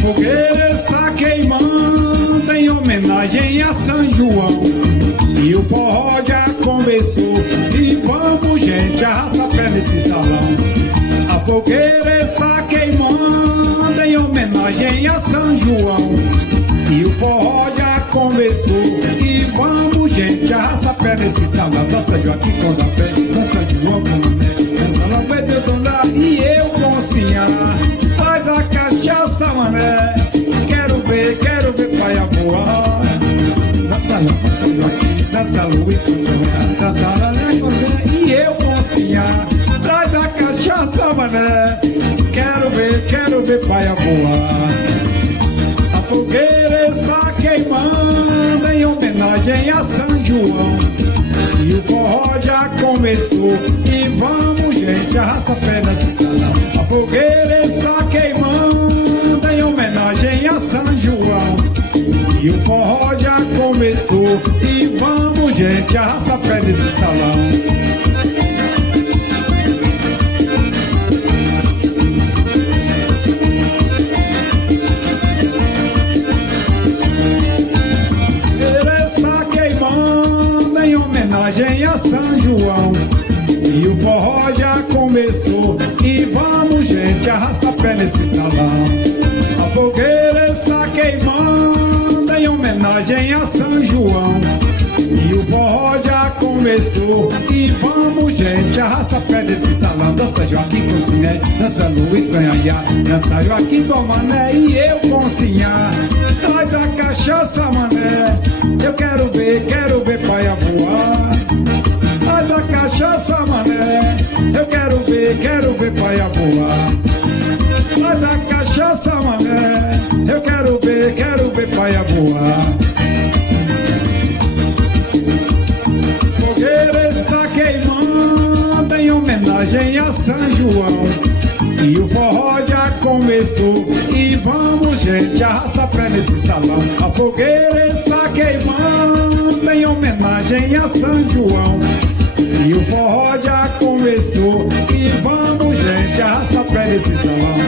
Fogueira está queimando em homenagem a São João, e o forró já começou. E vamos, gente, arrasta a pé nesse salão. A fogueira está queimando em homenagem a São João, e o forró já começou. E vamos, gente, arrasta a pé nesse salão. Dança Joaquim com a pé, dança João com mané, dança Lambé de Dondá e eu com Sinhá. Faz a cachaça, mané, quero ver pai voar. Dança Joaquim, dança Luiz, dança Lambé com mané e eu com Sinhá. Traz a cachaça, mané, quero ver pai voar. A fogueira está queimando em homenagem a São João, e o forró já começou. E vamos, gente, arrasta a pé nesse salão. A fogueira está queimando em homenagem a São João, e o forró já começou. E vamos, gente, arrasta a pé nesse salão. A São João, e o forró já começou. E vamos, gente, arrasta a pé nesse salão. A fogueira está queimando em homenagem a São João, e o forró já começou. E vamos, gente, arrasta a pé nesse salão. Dança Joaquim com Siné, dança Luiz Ganhaiá, dança Joaquim com Mané e eu com Sinhá. Traz a cachaça, mané, eu quero ver pai voar. Traz a cachaça, mané, eu quero ver pai voar. Traz a cachaça, mané, eu quero ver pai voar. Fogueira está queimando em homenagem a São João, e o forró já começou. E vamos, gente, arrasta a pé nesse salão. A fogueira está queimando em homenagem a São João, e o forró já começou. E vamos, gente, arrasta a pé nesse salão.